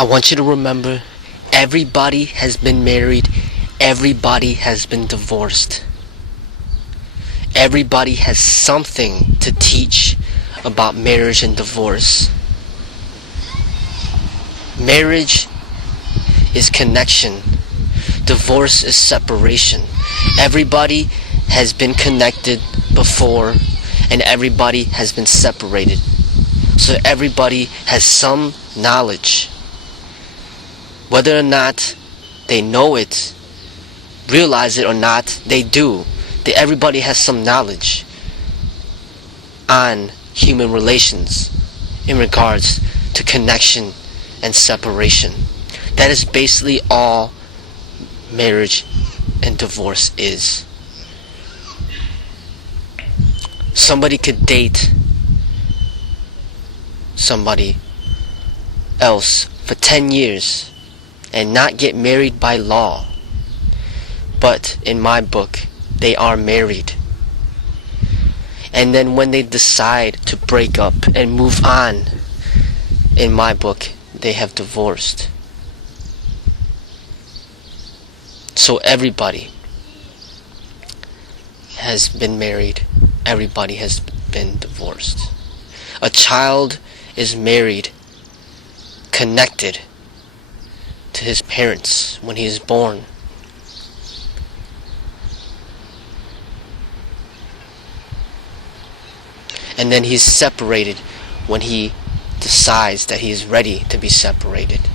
I want you to remember, everybody has been married, everybody has been divorced. Everybody has something to teach about marriage and divorce. Marriage is connection. Divorce is separation. Everybody has been connected before, and everybody has been separated. So everybody has some knowledge. Whether or not they know it, realize it or not, they do. Everybody has some knowledge on human relations in regards to connection and separation. That is basically all marriage and divorce is. Somebody could date somebody else for 10 years and not get married by law. But in my book, they are married. And then when they decide to break up and move on, in my book, they have divorced. So everybody has been married. Everybody has been divorced. A child is married, connected to his parents when he is born. And then he's separated when he decides that he is ready to be separated.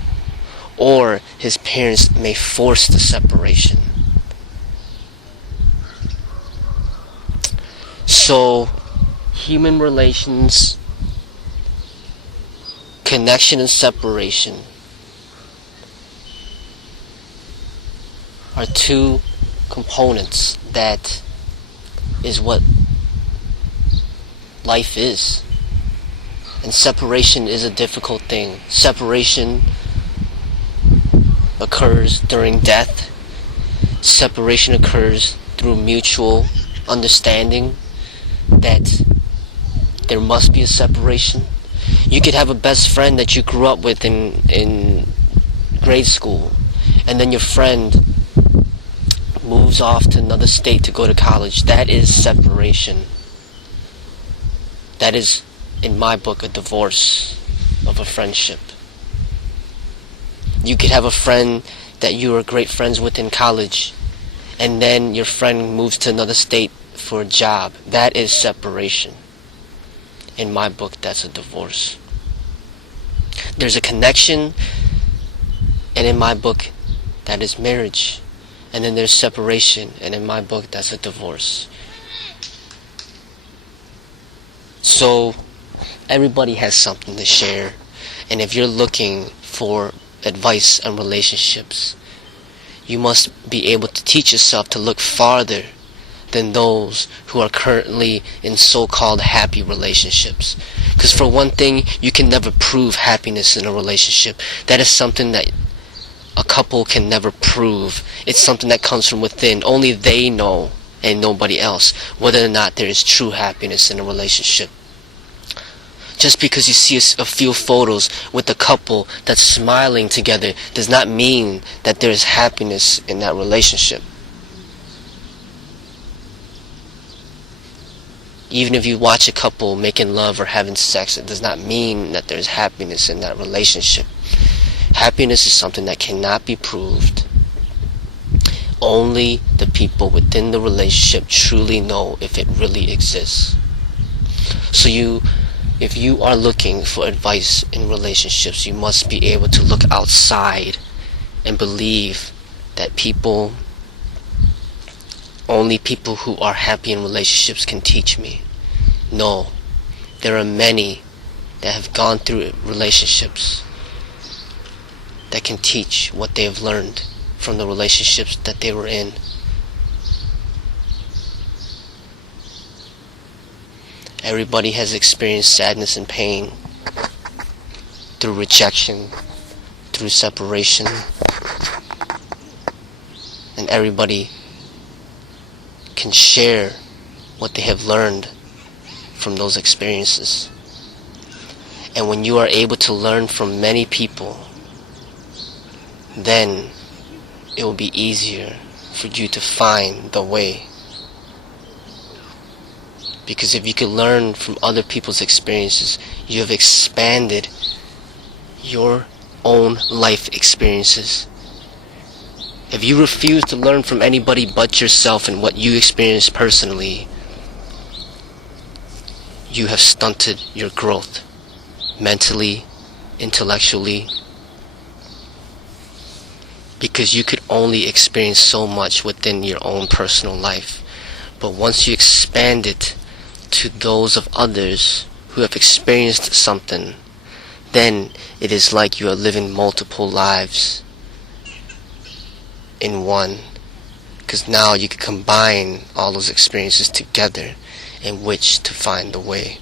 Or his parents may force the separation. So, human relations, connection and separation are two components that is what life is. And separation is a difficult thing. Separation occurs during death. Separation occurs through mutual understanding that there must be a separation. You could have a best friend that you grew up with in grade school, and then your friend moves off to another state to go to college. That is separation. That is, in my book, a divorce of a friendship. You could have a friend that you were great friends with in college, and then your friend moves to another state for a job. That is separation. In my book, that's a divorce. There's a connection, and in my book, that is marriage. And then there's separation, and in my book, that's a divorce. So, everybody has something to share. And if you're looking for advice on relationships, you must be able to teach yourself to look farther than those who are currently in so-called happy relationships. Because for one thing, you can never prove happiness in a relationship. That is something that a couple can never prove. It's something that comes from within. Only they know, and nobody else, whether or not there is true happiness in a relationship. Just because you see a few photos with a couple that's smiling together does not mean that there is happiness in that relationship. Even if you watch a couple making love or having sex, it does not mean that there is happiness in that relationship. Happiness is something that cannot be proved. Only the people within the relationship truly know if it really exists. So if you are looking for advice in relationships, you must be able to look outside and believe that only people who are happy in relationships can teach me. No, there are many that have gone through relationships that can teach what they have learned from the relationships that they were in. Everybody has experienced sadness and pain through rejection, through separation, and everybody can share what they have learned from those experiences. And when you are able to learn from many people then it will be easier for you to find the way. Because if you could learn from other people's experiences, you have expanded your own life experiences. If you refuse to learn from anybody but yourself and what you experienced personally, you have stunted your growth mentally, intellectually, because you could only experience so much within your own personal life. But once you expand it to those of others who have experienced something, then it is like you are living multiple lives in one, because now you can combine all those experiences together in which to find the way.